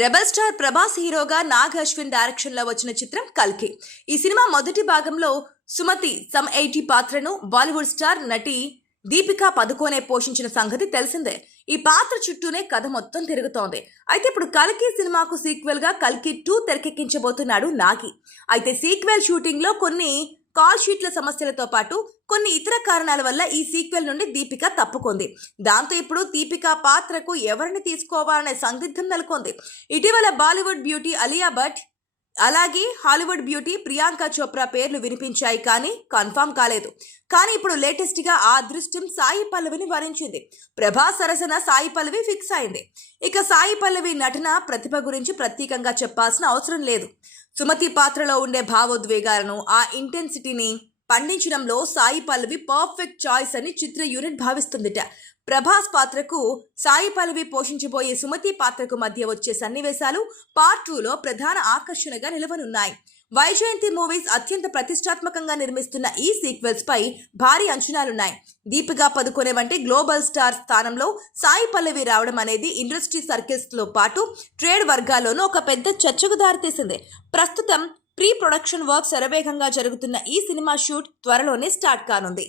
Rebel star Prabhas హీరోగా Nag Ashwin direction లో వచ్చిన చిత్రం కల్కి. ఈ సినిమా మొదటి భాగంలో సుమతి సమ్ 80 పాత్రను బాలీవుడ్ స్టార్ నటి దీపికా పదుకోనే పోషించిన సంగతి తెలిసిందే. ఈ పాత్ర చుట్టూనే కథ మొత్తం తిరుగుతోంది. అయితే ఇప్పుడు కల్కి సినిమాకు సీక్వెల్ గా కల్కి 2 తెరకెక్కించబోతున్నాడు నాగి. అయితే సీక్వెల్ షూటింగ్ లో కొన్ని కాల్ షీట్ల సమస్యలతో పాటు కొన్ని ఇతర కారణాల వల్ల ఈ సీక్వెల్ నుండి దీపిక తప్పుకుంది. దాంతో ఇప్పుడు దీపిక పాత్రకు ఎవరిని తీసుకోవాలనే సందిగ్ధం నెలకొంది. ఇటీవల బాలీవుడ్ బ్యూటీ అలియా భట్ అలాగే హాలీవుడ్ బ్యూటీ ప్రియాంక చోప్రా పేర్లు వినిపించాయి, కానీ కన్ఫర్మ్ కాలేదు. కానీ ఇప్పుడు లేటెస్ట్ గా ఆ అదృష్టం సాయి పల్లవిని వరించింది. ప్రభాస్ సరసన సాయి పల్లవి ఫిక్స్ అయింది. ఇక సాయి పల్లవి నటన ప్రతిభ గురించి ప్రత్యేకంగా చెప్పాల్సిన అవసరం లేదు. సుమతి పాత్రలో ఉండే భావోద్వేగాలను, ఆ ఇంటెన్సిటీని పండించడంలో సాయి పల్లవి పర్ఫెక్ట్ చాయిస్ అని చిత్ర యూనిట్ భావిస్తుందిట. ప్రభాస్ పాత్రకు సాయి పల్లవి పోషించబోయే సుమతి పాత్రకు మధ్య వచ్చే సన్నివేశాలు పార్ట్ 2లో ప్రధాన ఆకర్షణగా నిలవనున్నాయి. వైజయంతి మూవీస్ అత్యంత ప్రతిష్టాత్మకంగా నిర్మిస్తున్న ఈ సీక్వెల్స్ పై భారీ అంచనాలున్నాయి. దీపికా పదుకొనే వంటి గ్లోబల్ స్టార్ స్థానంలో సాయి పల్లవి రావడం అనేది ఇండస్ట్రీ సర్కిల్స్ లో పాటు ట్రేడ్ వర్గాల్లోనూ ఒక పెద్ద చర్చకు దారితీసింది. ప్రస్తుతం ప్రీ ప్రొడక్షన్ వర్క్ శరవేగంగా జరుగుతున్న ఈ సినిమా షూట్ త్వరలోనే స్టార్ట్ కానుంది.